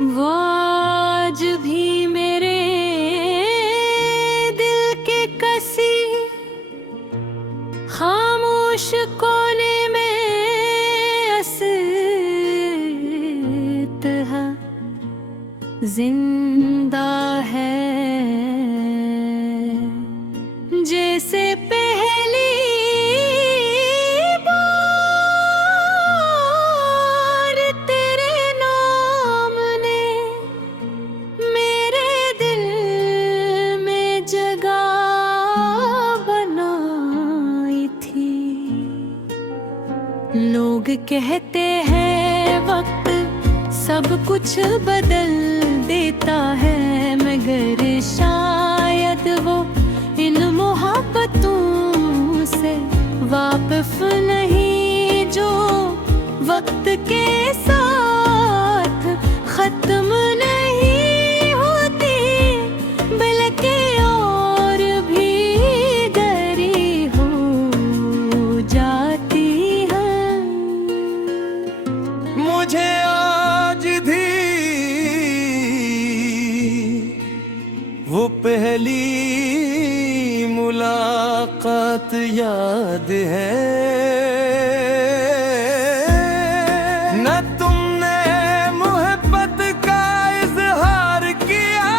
वो आज भी मेरे दिल के कसी खामोश कोने में असतहा जिंदा है। जैसे पहली बार तेरे नाम ने मेरे दिल में जगह बनाई थी। लोग कहते हैं वक्त सब कुछ बदल देता है, मगर शायद वो इन मोहब्बतों से वाकिफ नहीं जो वक्त के साथ खत्म नहीं होती, बल्कि और भी गहरी हो जाती है। मुझे आज भी वो पहली मुलाकात याद है। न तुमने मोहब्बत का इजहार किया,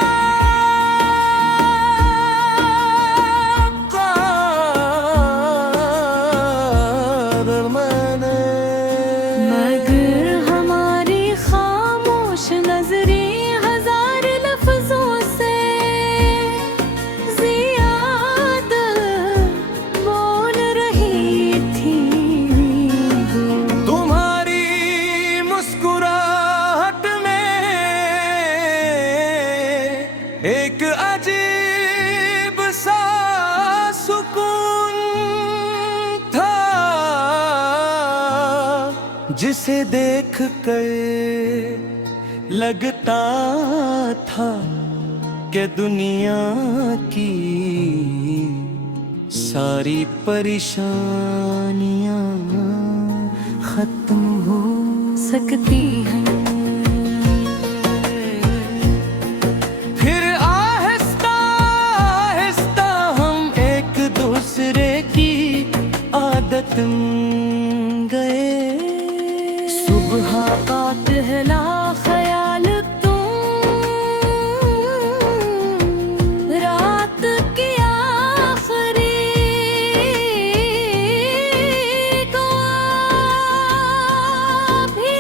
और मैंने, मगर हमारी खामोश नजरें हजार लफ्जों से ज़ियादा बोल रही थी। तुम्हारी मुस्कुराहट में एक अजीब सा सुकून था, जिसे देख कर लगता था कि दुनिया की सारी परेशानियां खत्म हो सकती हैं। फिर आहिस्ता आहिस्ता हम एक दूसरे की आदत गए। सुबह का पहला ख्याल तुम, रात की आखिरी दुआ भी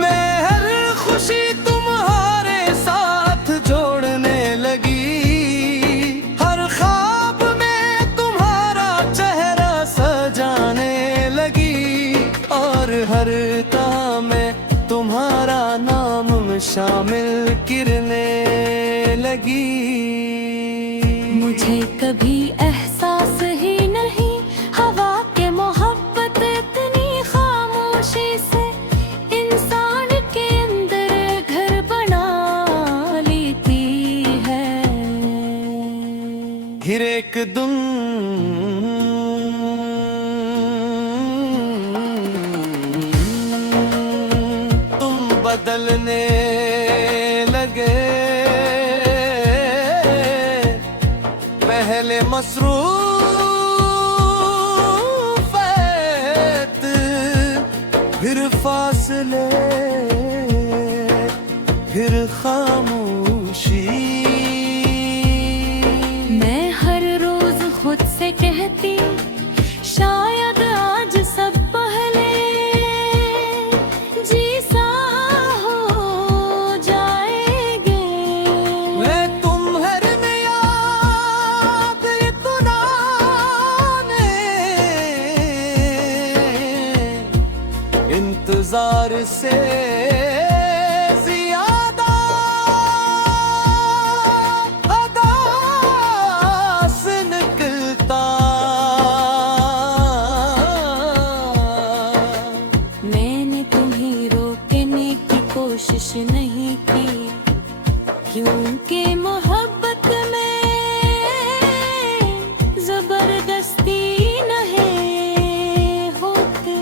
मैं हर खुशी तुम्हारे साथ जोड़ने लगी, हर ख्वाब में तुम्हारा चेहरा सजाने लगी, और हर काम में तुम्हारा नाम शामिल करने लगी। मुझे कभी एहसास ही नहीं हवा के मोहब्बत इतनी खामोशी से इंसान के अंदर घर बना लेती है। फिर एक दिन तुम बदलने लगे, पहले मसरूफियत, फिर फासले, फिर खामोशी। मैं हर रोज खुद से कहती शायद आज सब पहले जैसा हो जाएंगे। मैं तुम्हारे याद इतना ने इंतजार से ज्यादा अदा से निकलता। मैंने तुम्हें रोकने की कोशिश नहीं की, क्योंकि मोहब्बत में जबरदस्ती नहीं होती।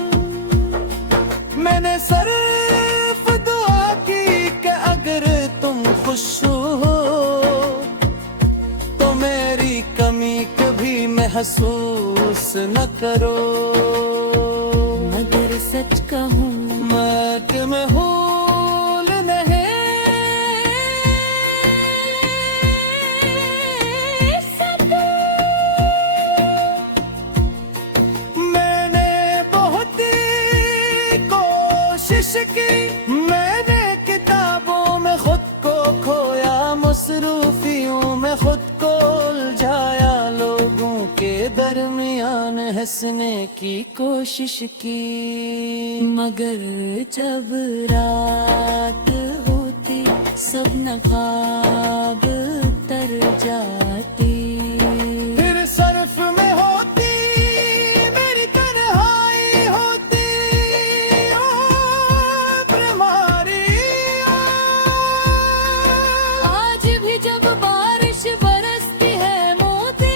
मैंने सर महसूस न करो, मगर सच कहूँ मैं तुम्हें भूल नहीं सकती। मैंने बहुत ही कोशिश की, मैंने किताबों में खुद को खोया, मसरूफियों में खुद को उलझाया, लोगों के दरमियान हंसने की कोशिश की, मगर जब रात होती सपना ख्वाब तर जाती। फिर सर्फ में होती मेरी तन्हाई होती, ओ हमारी आज भी जब बारिश बरसती है मोती,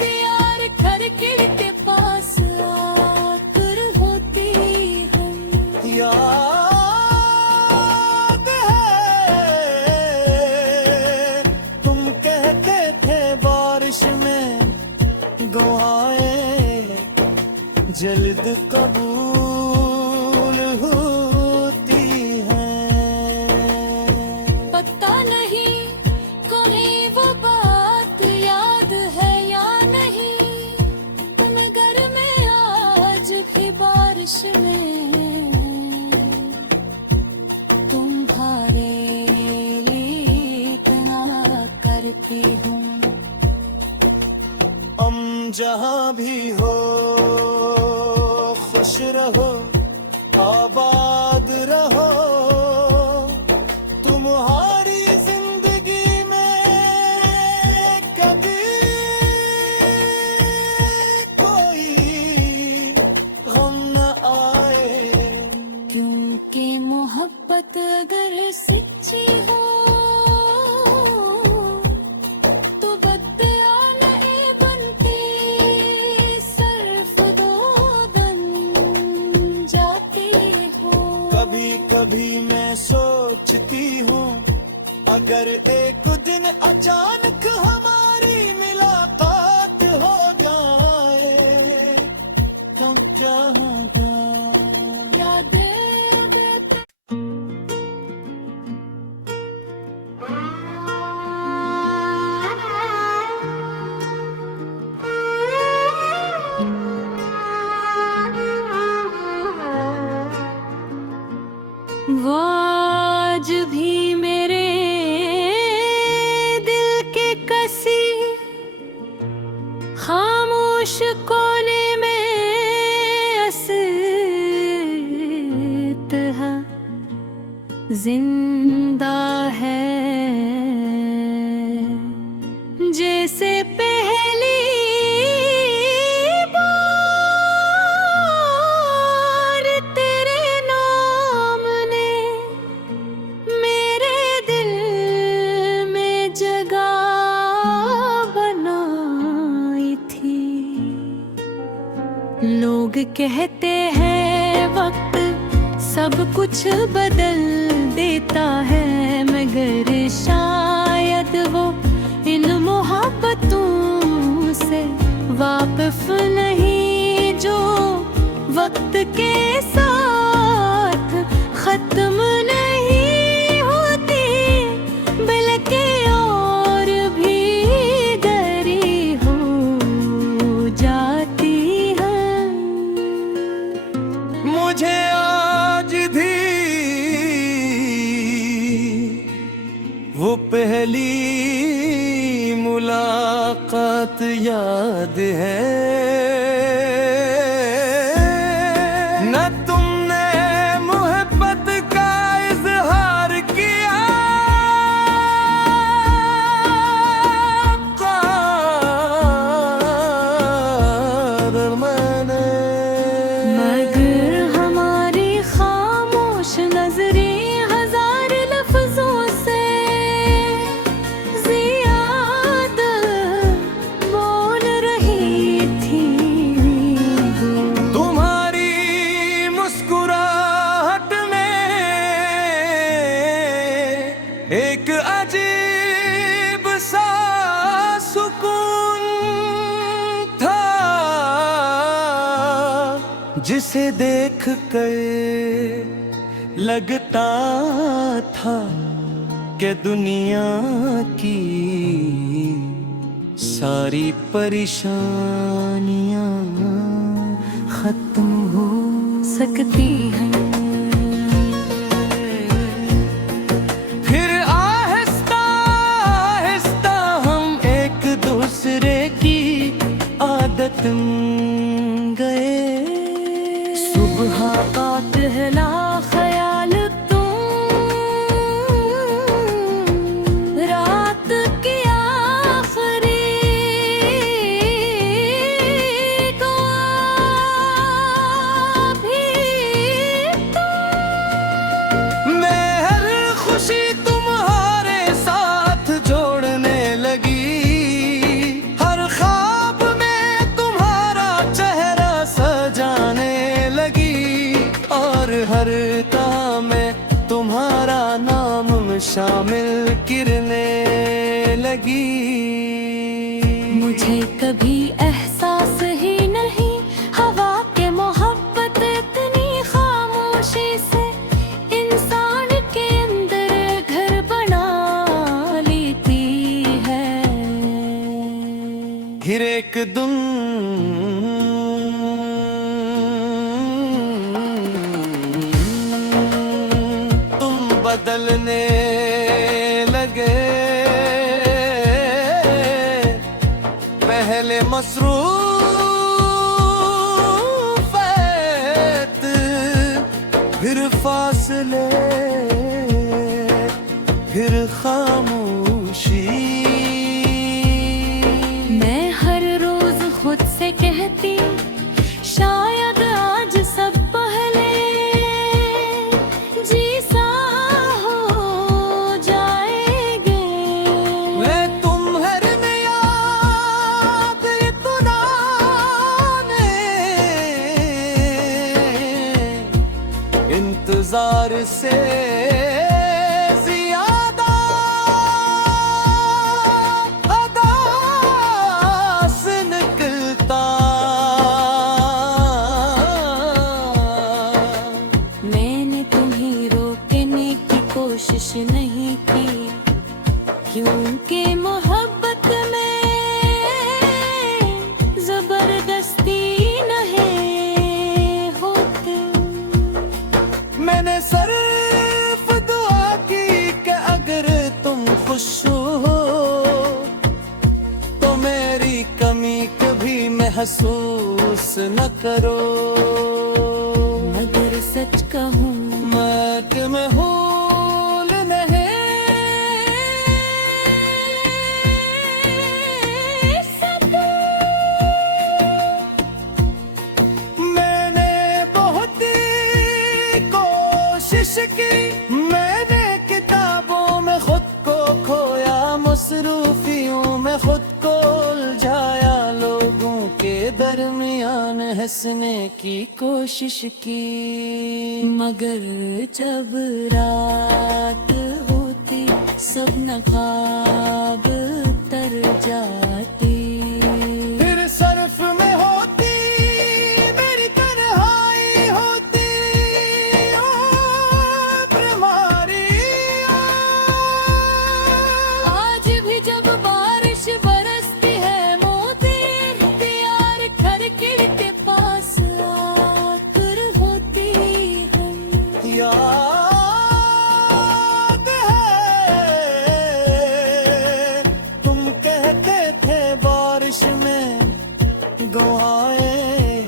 प्यार खिड़की के पास आकर होती हूँ। याद है तुम कहते थे बारिश में दुआएं जल्द कबूल होती हैं। पता नहीं कोई वो बात याद है या नहीं, तुम घर में आज भी बारिश में तुम्हारे लिए इतना करती हूँ। हम जहाँ भी हो खुश रहो, आबाद रहो, तुम्हारी जिंदगी में कभी कोई गम न आए, क्योंकि मोहब्बत अगर सच्ची हो तो बदया नहीं बनती, सिर्फ दो बन जाती हो। कभी कभी मैं सोचती हूँ अगर एक दिन अचानक हमारी मुलाकात हो जाए तो क्या होगा। यादें देते वो आज भी मेरे दिल के कसी खामोश कोने में असत है, जिंदा है जैसे पहली बार तेरे नाम ने मेरे दिल में जगह बनाई थी। लोग कहते हैं वक्त सब कुछ बदल देता है, मगर शायद वो इन मोहब्बतों से वाकिफ नहीं जो वक्त के साथ खत्म नहीं होती, बल्कि और भी गहरी हो जाती है। मुझे आज भी वो पहली मुलाकात याद है, न तुमने मोहब्बत का इजहार किया, क़दर मैंने, मगर हमारी खामोश नजरें हजार लफ्जों से ज़ियादा बोल रही थी। तुम्हारी मुस्कुराहट में एक अजीब सा सुकून था, से देख कर लगता था कि दुनिया की सारी परेशानियां खत्म हो सकती हैं। फिर आहिस्ता आहिस्ता हम एक दूसरे की आदत गए। सुबह का पहला ख्याल तुम, रात की आखिरी दुआ भी तुम। मैं हर खुशी तुम्हारे साथ जोड़ने लगी, हर ख्वाब में तुम्हारा चेहरा सजाने लगी, और हर काम में तुम्हारा नाम शामिल करने लगी। मुझे कभी एहसास ही नहीं हवा के मोहब्बत इतनी खामोशी से इंसान के अंदर घर बना लेती है। फिर एक दिन तुम बदलने लगे, पहले मसरूफियत, फिर फासले, फिर खामोशी। मैं हर रोज खुद से कहती शायद आज सब पहले जैसा हो जाएंगे। मैं तुम्हारे याद तुनाने इंतजार से ज्यादा अदास निकलता। मैंने तुम्हें रोकने की कोशिश नहीं की, क्योंकि मोहब्बत में जबरदस्ती नहीं होती। मैंने सिर्फ दुआ की कि अगर तुम खुश हो तो मेरी कमी कभी महसूस न करो। मगर सच कहूँ मैं तुम्हें भूल नहीं सकती। मैंने बहुत ही कोशिश की, मैंने किताबों में खुद को खोया, मसरूफियों में खुद को उलझाया, लोगों के दरमियान हंसने की कोशिश की। मगर जब रात होती सपना ख्वाब तर जाती। फिर सर्फ में होती मेरी तन्हाई होती, हमारी आज भी जब बारिश बरसती है मोती प्यार घर के पास आकर होती है। याद है तुम कहते थे बारिश में दुआएं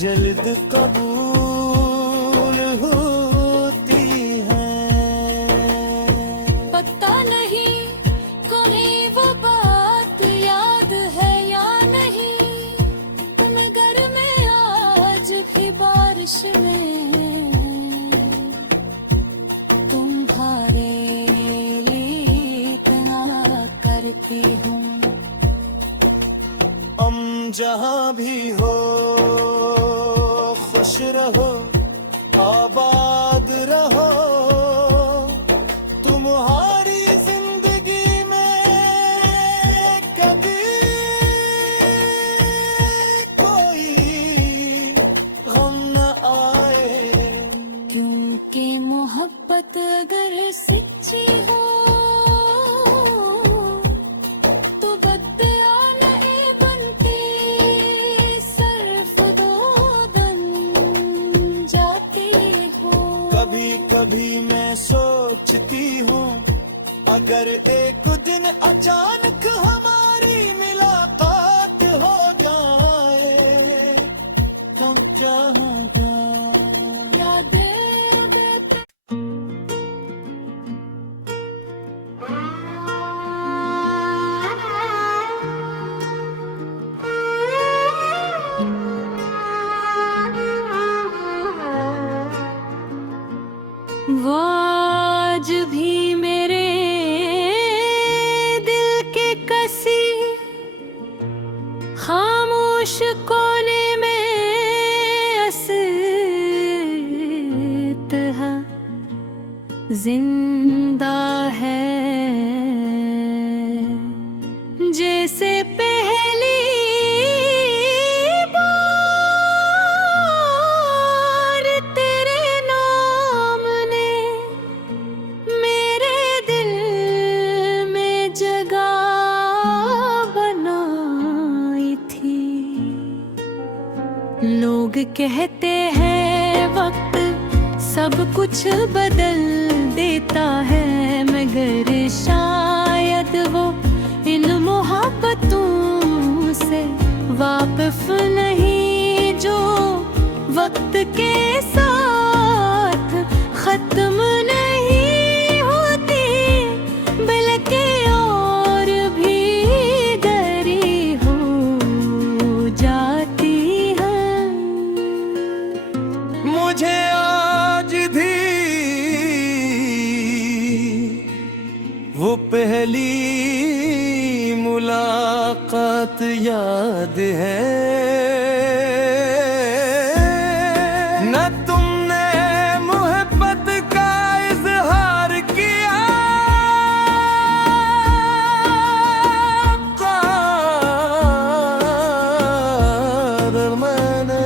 जल्द कबूल होती हैं। पता नहीं कोई वो बात याद है या नहीं, तुम घर में आज भी बारिश में तुम्हारे लिए इतना करती हूँ। हम जहाँ भी हो खुश रहो, आबाद रहो, तुम्हारी जिंदगी में कभी कोई गम कि मोहब्बत अगर सच्ची हो तो बदया नहीं बनती, सिर्फ दो बन जाती हो। कभी कभी मैं सोचती हूँ अगर एक दिन अचानक हमारी मुलाकात हो जाए तो क्या होगा। यादें देते वो आज भी मेरे दिल के कसी खामोश कोने में असत है, जिंदा है जैसे पहली बार तेरे नाम ने मेरे दिल में जगह बनाई थी। लोग कहते हैं वक्त सब कुछ बदल देता है, मगर शायद वो इन मोहब्बतों से वाकिफ नहीं जो वक्त के साथ खत्म नहीं होती, बल्कि और भी गहरी हो जाती है। मुझे आज भी वो पहली मुलाकात याद है, न तुमने मोहब्बत का इजहार किया, क़दर मैंने,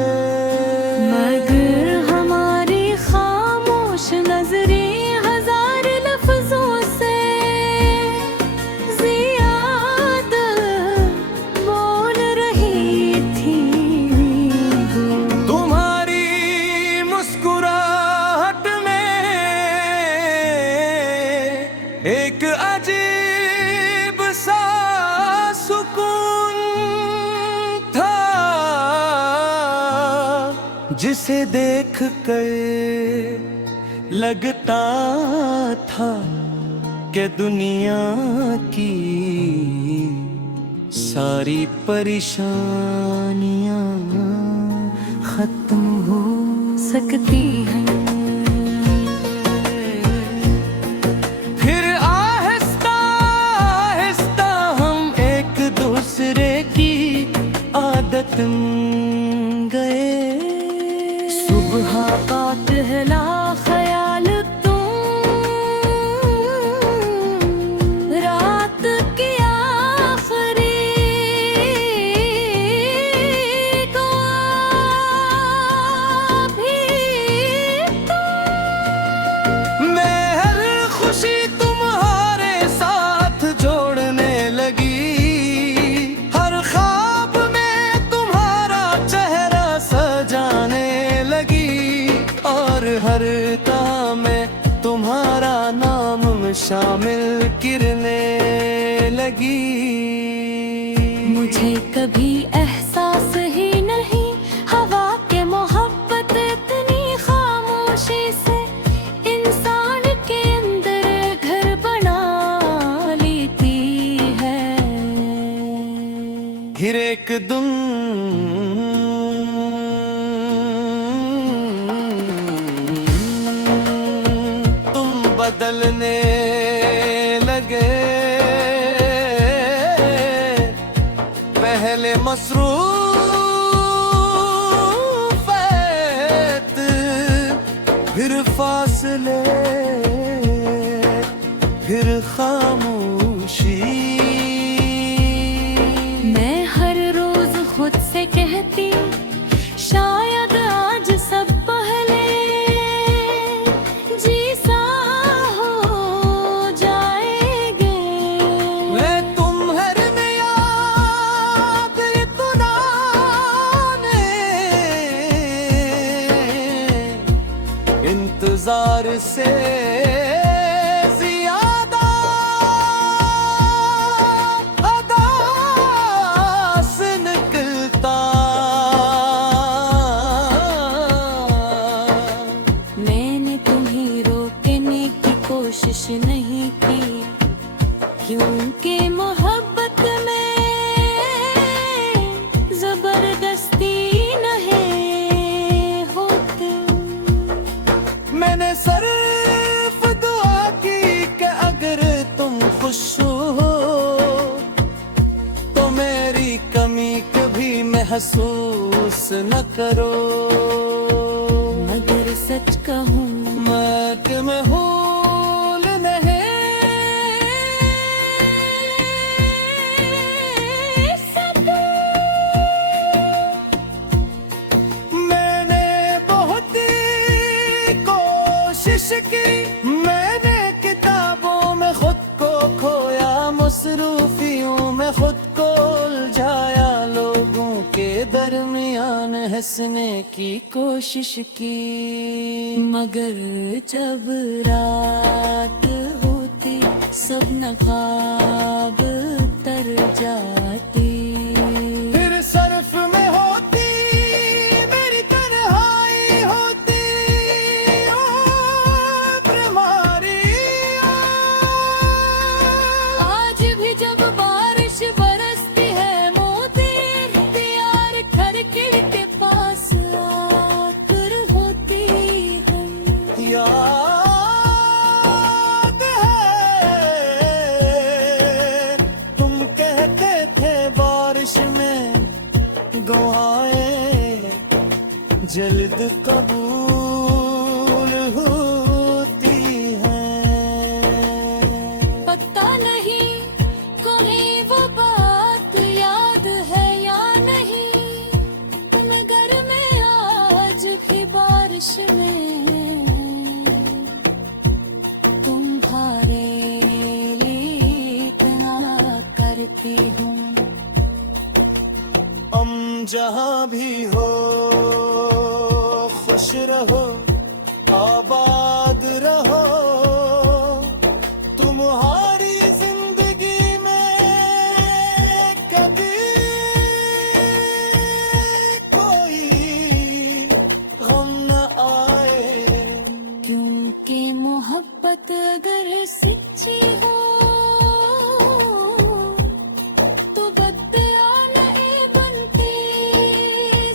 मगर हमारी खामोश नजरें हजार लफ्जों से ज़ियादा बोल रही थी। तुम्हारी मुस्कुराहट में एक अजीब सा सुकून था, जिसे देख कर लगता था कि दुनिया की सारी परेशानियां खत्म हो सकती हैं। फिर आहिस्ता आहिस्ता हम एक दूसरे की आदत गए। सुबह का पहला ख्याल तुम, रात की आखिरी दुआ भी तुम। मैं हर खुशी तुम्हारे साथ जोड़ने लगी, हर ख्वाब में तुम्हारा चेहरा सजाने लगी, और हर काम में तुम्हारा नाम शामिल करने लगी। मुझे कभी एहसास ही नहीं हवा के मोहब्बत इतनी खामोशी से इंसान के अंदर घर बना लेती है। फिर एक दिन तुम बदलने लगे, पहले मसरूफियत, फिर फासले, फिर खामोशी। मैं हर रोज खुद से कहती शायद आज सब पहले से ज्यादा अदा से निकलता। मैंने तुम्हें रोकने की कोशिश नहीं की, क्योंकि मोहब्बत में जबरदस्ती नहीं होती। मैंने सिर्फ दुआ की कि अगर तुम खुश हो तो मेरी कमी कभी महसूस न करो। मगर सच कहूँ मैं तुम्हें भूल नहीं सकती। मैंने बहुत ही कोशिश की, मैंने किताबों में खुद को खोया, मसरूफियों में खुद को उलझाया, लोगों के दरमियान हंसने की कोशिश की। मगर जब रात होती सब नकाब तर जाती। फिर सरफ में होती मेरी तन्हाई होती, उम्र हमारी। आज भी जब बारिश बरसती है मोती, प्यार खिड़की के पास आकर होती है। याद है तुम कहते थे बारिश में दुआएं जल्द कबूल होती हैं। पता नहीं कोई वो बात याद है या नहीं, तुम्हें घर में आज भी बारिश में तुम्हारे लिए इतना करती हूँ। हम जहाँ भी हो खुश रहो, आबाद रहो, तुम्हारी जिंदगी में कभी कोई गम न आए। क्योंकि मोहब्बत अगर सच्ची हो तो बदया नहीं बनती,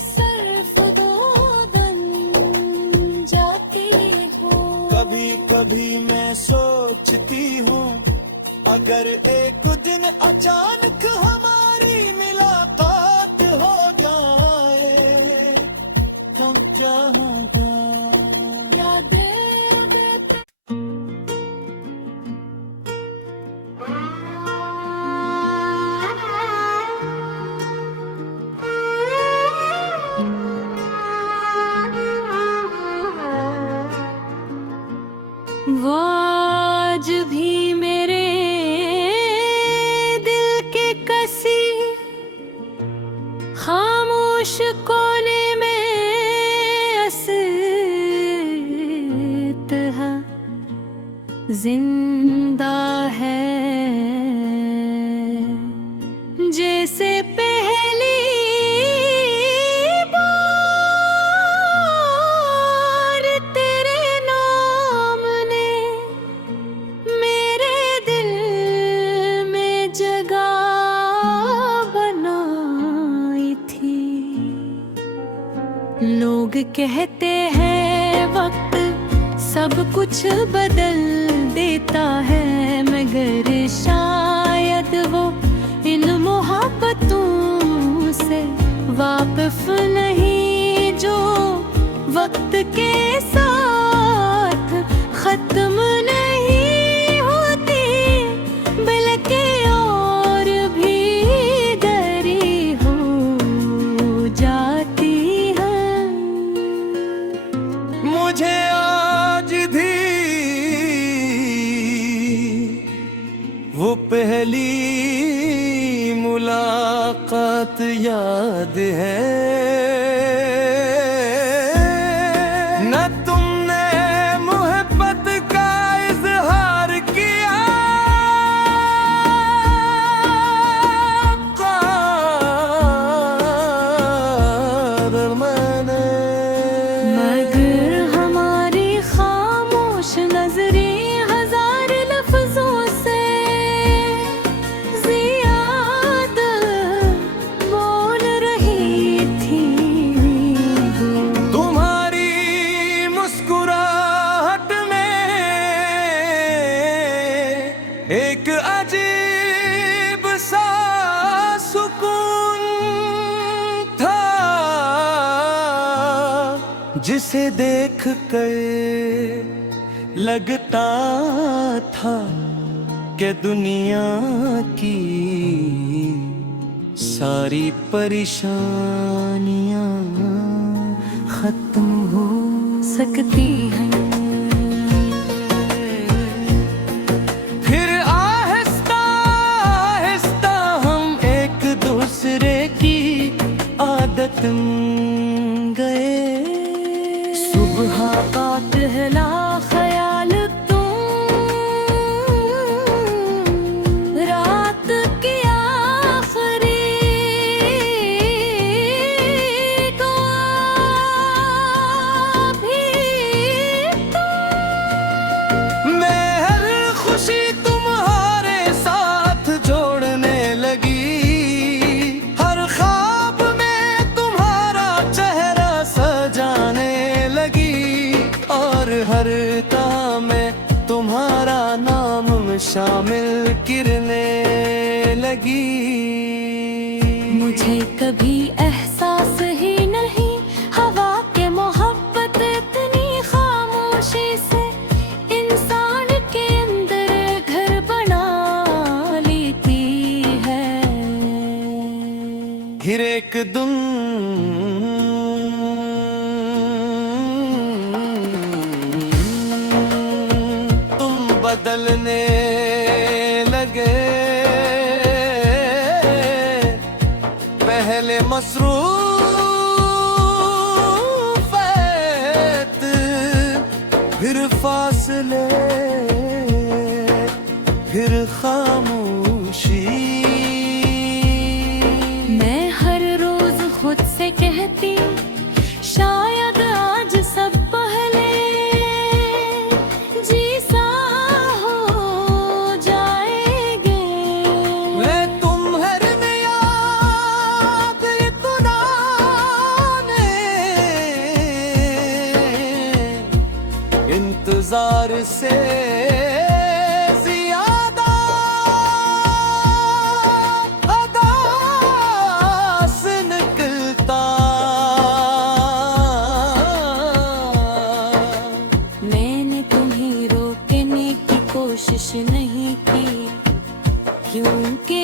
सिर्फ दो बन जाती हो। कभी कभी मैं सोचती हूँ अगर एक दिन अचानक हमारी मुलाकात हो जाए तो क्या होगा। यादें देते वो आज भी मेरे दिल के कसी खामोश कोने में असत है, जिंदा है जैसे पहली बार तेरे नाम ने मेरे दिल में जगह बनाई थी। लोग कहते हैं वक्त सब कुछ बदल देता है, मगर शायद वो इन मोहब्बतों से वाकिफ नहीं जो वक्त के साथ खत्म नहीं होती, बल्कि और भी गहरी हो जाती है। मुझे आज भी वो पहली मुलाकात याद है। न तुमने मोहब्बत नजरें हजार लफ्जों से ज्यादा बोल रही थी। तुम्हारी मुस्कुराहट में एक अजीब सा सुकून था, जिसे देख कर लगता था कि दुनिया की सारी परेशानियां खत्म हो सकती हैं। फिर आहिस्ता आहिस्ता हम एक दूसरे की आदत में गए। सुबह का पहला ख्याल तुम, रात की आखिरी दुआ भी तुम। मैं हर खुशी तुम्हारे साथ जोड़ने लगी, हर ख्वाब में तुम्हारा चेहरा सजाने लगी, और हर काम में तुम्हारा नाम शामिल करने लगी। मुझे कभी एहसास ही नहीं हवा के मोहब्बत इतनी खामोशी से इंसान के अंदर घर बना लेती है। फिर एक दिन तुम बदलने लगे, पहले मसरूफियत, फिर फासले, फिर खामोशी। मैं हर रोज खुद से कहती शायद आज सब पहले जैसा हो जाएंगे। मैं तुम्हारे याद इतना ने इंतजार से ज्यादा अदा से निकलता। मैंने तुम्हें रोकने की कोशिश नहीं की, क्योंकि